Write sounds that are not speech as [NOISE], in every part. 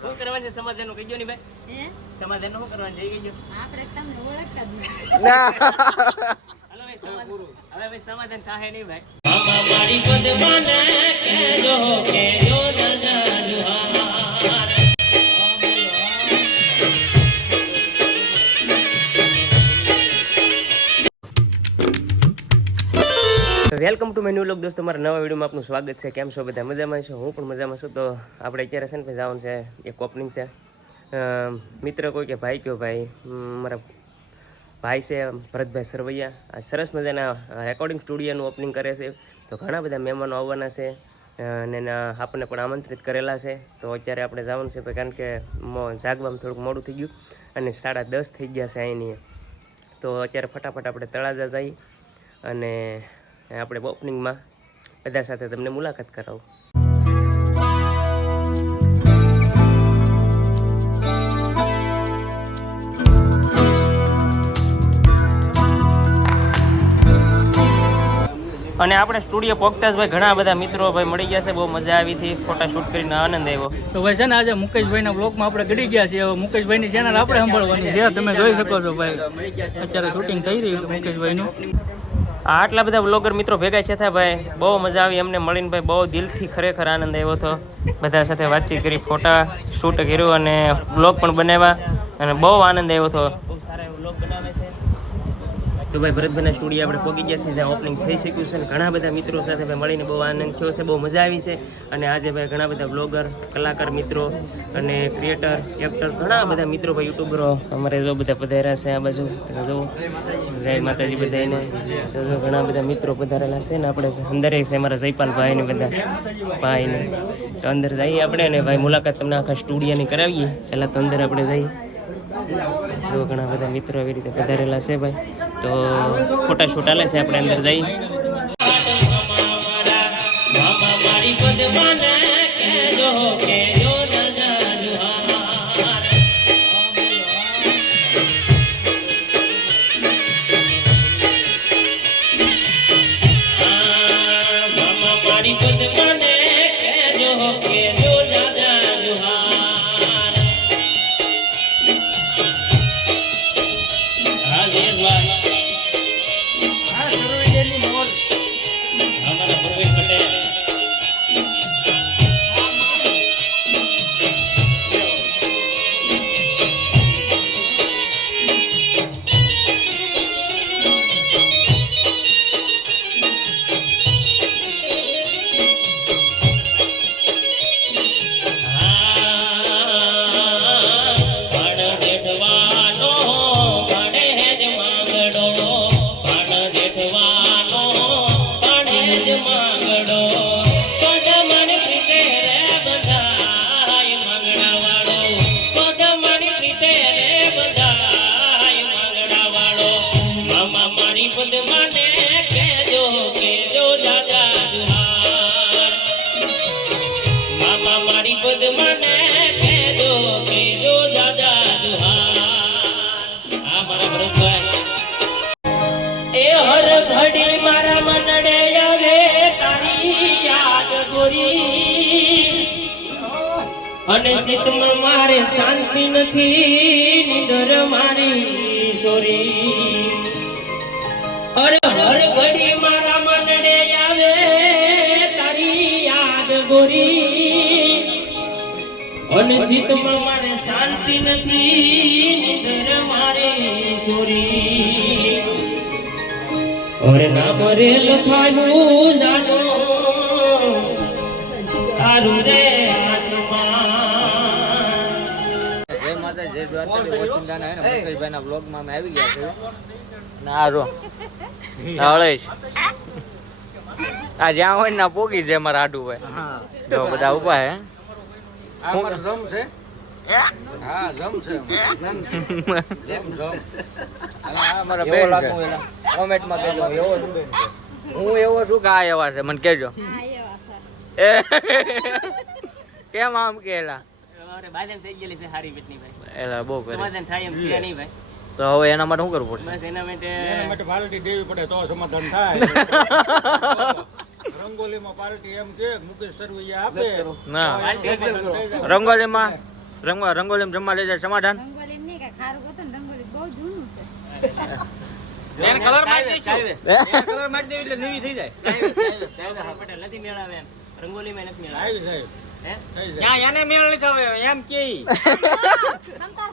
શું કરવાનું છે? સમાધાનનું કહીજો ને ભાઈ. સમાધાનનું શું કરવાનું છે? કહેજો આપણે તમને ઓળખતા જ નથી. હાલો ભાઈ સમાધાન. હવે ભાઈ સમાધાન થાય નહીં ભાઈ. મામા મારી પદમાને કેજો કેજો વેલકમ ટુ મેન્યુ લોક દોસ્તો, મારા નવા વિડીયોમાં આપનું સ્વાગત છે. કેમ છો બધા? મજામાં છો? હું પણ મજામાં છું. તો આપણે અત્યારે છે ને ભાઈ જવાનું છે, એક ઓપનિંગ છે. મિત્ર કોઈ કે ભાઈ કયો ભાઈ? મારા ભાઈ છે ભરતભાઈ સરવૈયા. આ સરસ મજાના રેકોર્ડિંગ સ્ટુડિયોનું ઓપનિંગ કરે છે. તો ઘણા બધા મહેમાનો આવવાના છે. અને આપણને પણ આમંત્રિત કરેલા છે. તો અત્યારે આપણે જવાનું છે કારણ કે જાગવામાં થોડુંક મોડું થઈ ગયું અને સાડા દસ થઈ ગયા છે અહીંની. તો અત્યારે ફટાફટ આપણે તળાજા જઈ અને આપણે ઓપનિંગમાં બધા સાથે તમને મુલાકાત કરાવું. અને આપણે સ્ટુડિયો પહોંચતા જ ભાઈ ઘણા બધા મિત્રો ભાઈ મળી ગયા છે, બહુ મજા આવી હતી ફોટા શૂટ કરીને આનંદ આવ્યો. તો ભાઈ છે ને આજે મુકેશભાઈના બ્લોગમાં આપણે ગડી ગયા છીએ, હવે મુકેશભાઈની ચેનલ આપણે સાંભળવાની છે, તમે જોઈ શકો છો ભાઈ. અત્યારે શૂટિંગ થઈ રહ્યું મુકેશભાઈનું. આટલા બધા બ્લોગર મિત્રો ભેગા છે થા ભાઈ. બહુ મજા આવી અમને મળીને ભાઈ. બહુ દિલથી ખરેખર આનંદ આવ્યો હતો. બધા સાથે વાતચીત કરી, ફોટા શૂટ કર્યું અને બ્લોગ પણ બનાવ્યા. અને બહુ આનંદ આવ્યો હતો બહુ સારા એવો બ્લોગ બનાવે છે તો ભાઈ ભરતભાઈના સ્ટુડિયો આપણે પહોંચી ગયા છે જ્યાં ઓપનિંગ થઈ શક્યું છે અને ઘણા બધા મિત્રો સાથે ભાઈ મળીને બહુ આનંદ થયો છે, બહુ મજા આવી છે. અને આજે ભાઈ ઘણા બધા બ્લોગર કલાકાર મિત્રો અને ક્રિએટર એક્ટર ઘણા બધા મિત્રો ભાઈ યુટ્યુબરો અમારે જો બધા પધાર્યા છે આ બાજુ. તમે જો જય માતાજી બધાને. તો જો ઘણા બધા મિત્રો પધારેલા છે ને આપણે અંદર છે અમારા જયપાલ ભાઈને બધા ભાઈને તો અંદર જઈએ આપણે ને ભાઈ મુલાકાત તમને આખા સ્ટુડિયોની કરાવીએ. પહેલાં તો અંદર આપણે જઈએ. જો ઘણા બધા મિત્રો એવી રીતે પધારેલા છે ભાઈ, તો ફોટા શૂટ આલે છે, આપણે અંદર જઈ. હર ઘડી મારા મનડે આવે અને શીતમાં મારે શાંતિ નથી, નિદર મારી સોરી. અરે હર ઘડી મારા મનડે આવે તારી યાદ ગોરી અને શીતમાં મારે શાંતિ નથી, નિદર મારે અરે નામ રે લખાયું જાનો તારું રે જય માતા જય દ્વારકાથી ઓચિંતાના હે ને અમે આવી ગયા છીએ. ના આ રો હળેશ. આ જ્યાં હોય ને પોગી છે મારા આડુભાઈ. જો બધા ઊભા હે. હું હા જમ છે આ મારા બેન છે. કોમેન્ટમાં કહેજો એવો છું બેન હું એવો છું કે આ એવા છે મને એ કેમ આમ કેલા અરે બાજન થઈ ગયેલી છે હારી પેટની ભાઈ. એલા બહુ થાય એમ છે નહીં ભાઈ. તો હવે એના માટે શું કરવું પડશે? એના માટે એના માટે પાર્ટી દેવી પડે તો સમાધાન થાય. રંગોલીમાં પાર્ટી એમ કે મુકેશ સરવૈયા આપે. ના. રંગોલીમાં રંગવા રંગોલી જમવા લઈ જાય સમાધાન? એમ નહીં કે ખારું હતું ને રંગોલી બહુ જૂનું છે. કલર મારી દઈશું. કલર મારી દઈએ એટલે નવી થઈ જાય. પટેલ નથી મેળાવે એમ. રંગોલીમાં નથી મેળાવે. સાહેબ ત્યાં એને મેળ નથી આવે. એમ કે. તમ તાર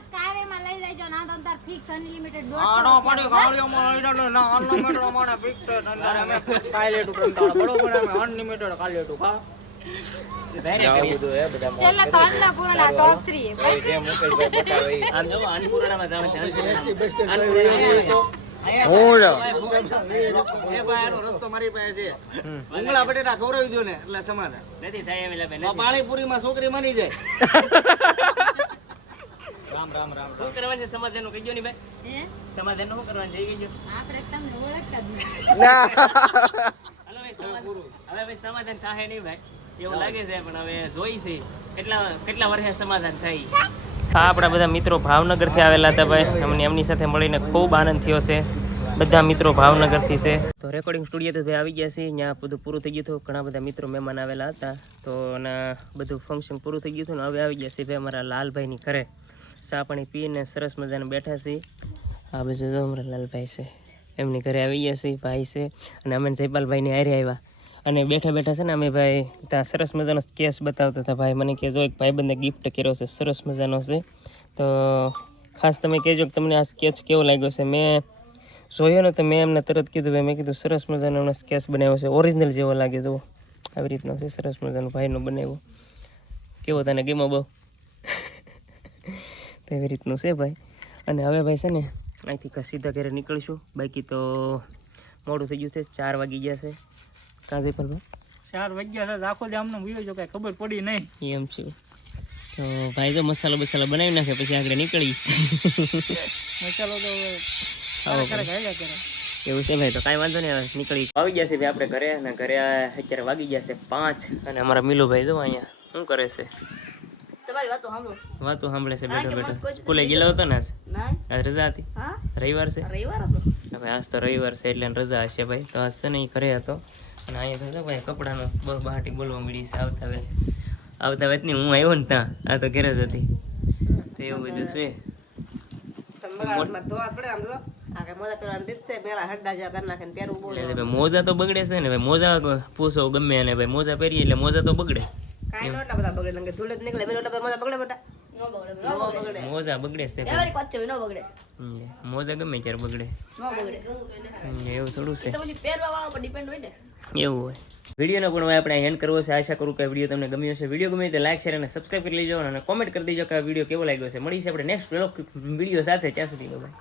લઈ જઈજો ના તમ ફિક્સ અનલિમિટેડ આનો પડી ગાડીઓમાં લઈ જાડો ના અનલિમિટેડ અમારે ફિક્સ છે. અમે કાલેટું કંટાળો. બરોબર અમે અનલિમિટેડ કાલેટું ખા. આવું બધું હે બધા છેલ્લે તો અન્નપૂર્ણા ટોપ 3 ભાઈ જે મુકેશભાઈ બતાવે. ઈ. આમ જો અન્નપૂર્ણામાં જાવ છે. અન્નપૂર્ણામાં. હું જો એ ભાઈ આનો રસ્તો મારી પાસે છે. ઉંગળા બટેટા ખવડાવી દો ને એટલે સમાધાન. નથી થાય એમ એટલે ભાઈ નથી. પાણીપુરીમાં છોકરી મની જાય. [LAUGHS] રામ રામ રામ શું કરવાનું છે સમાધાનનું કહેજો ને ભાઈ? સમાધાનનું શું કરવાનું છે? એ આપણે તમને ઓળખતા જ નથી. હાલો હવે ભાઈ સમાધાન થાય નહીં ભાઈ. એવું લાગે છે પણ હવે જોઈ છે કેટલા કેટલા વર્ષે સમાધાન થાય હા આપણા બધા મિત્રો ભાવનગરથી આવેલા હતા ભાઈ. અમને એમની સાથે મળીને ખૂબ આનંદ થયો છે. બધા મિત્રો ભાવનગરથી છે. તો રેકોર્ડિંગ સ્ટુડિયો તો ભાઈ આવી ગયા છે. ત્યાં બધું પૂરું થઈ ગયું હતું. ઘણા બધા મિત્રો મહેમાન આવેલા હતા. તો અને બધું ફંક્શન પૂરું થઈ ગયું હતું ને હવે આવી ગયા છે ભાઈ અમારા લાલભાઈની ઘરે. ચા પાણી પીને સરસ મજાને બેઠા છે. આ બાજુ જો અમારા લાલભાઈ છે. એમની ઘરે આવી ગયા છે ભાઈ છે. અને અમે જયપાલભાઈની હારે આવ્યા. અને બેઠા બેઠા છે ને અમે ભાઈ ત્યાં સરસ મજાનો કેસ બતાવતા હતા. ભાઈ મને કહેજો, એક ભાઈબંધે ગિફ્ટ કર્યો છે, સરસ મજાનો છે. તો ખાસ તમે કહેજો કે તમને આ સ્કેચ કેવો લાગ્યો છે. મેં જોયો ને તો મેં એમને તરત કીધું, ભાઈ, મેં કીધું, સરસ મજાનો એમને સ્કેચ બનાવ્યો છે. ઓરિજિનલ જેવો લાગે જુઓ. આવી રીતનો છે, સરસ મજાનો ભાઈનો બનાવ્યો. કેવો તને ગેમો બહુ? તો એવી રીતનું છે ભાઈ. અને હવે ભાઈ છે ને, અહીંથી સીધા ઘરે નીકળીશું. બાકી તો મોડું થઈ ગયું છે, ચાર વાગી ગયા છે. કાં પર ચાર વાગ્યા હતા આખો દી આમને વિયો જો કઈ ખબર પડી નહીં. એમ છે. તો ભાઈ તો મસાલો બસાલો બનાવી નાખે પછી આગળ નીકળી મસાલો તો એવું છે ભાઈ તો કાંઈ વાંધો નહીં હવે નીકળી. આવી ગયા છે ભાઈ આપણે ઘરે અને ઘરે આ અત્યારે વાગી ગયા છે પાંચ અને અમારા મિલુભાઈ જો અહીંયા શું કરે છે? તમારી વાતો સાંભળો. વાતો સાંભળે છે બેઠો બેઠો. સ્કૂલે ગયેલો હતો ને આજ? રજા હતી? રવિવાર છે? રવિવાર હતો. હવે આજ તો રવિવાર છે એટલે રજા હશે ભાઈ. તો આજ છે ને એ ઘરે હતો. અને અહીંયા તો ભાઈ કપડાનો બહુ બહાટી બોલવા મળી છે આવતા વેત આવતા વેત હું આવ્યો ને ત્યાં આ તો ઘરે જ હતી. તો એવું બધું છે. મોજા તો બગડે છે ને ભાઈ મોજા પૂછો ગમે અને ભાઈ મોજા પહેરીએ એટલે મોજા તો બગડે. નો બગડે બધા બગડે ધૂળ બગડે નીકળે મોજા બગડે કોચ્ચો નો બગડે હમ, મોજા ગમે ત્યારે બગડે. નો બગડે. એવું થોડું છે. તો પછી પહેરવા વાળા પર ડિપેન્ડ હોય ને. એવું હોય. વિડીયોનો પણ આપણે હેન્ડ કરવો છે. આશા કરું કે વીડિયો તમને ગમ્યો છે વીડિયો ગમે તો લાઈક શેર અને સબસ્ક્રાઈબ કરી લેજો અને કોમેન્ટ કરી દેજો કે આ વીડિયો કેવો લાગ્યો છે. મળી છે આપણે નેક્સ્ટ વીડિયો સાથે. ત્યાં સુધી બાય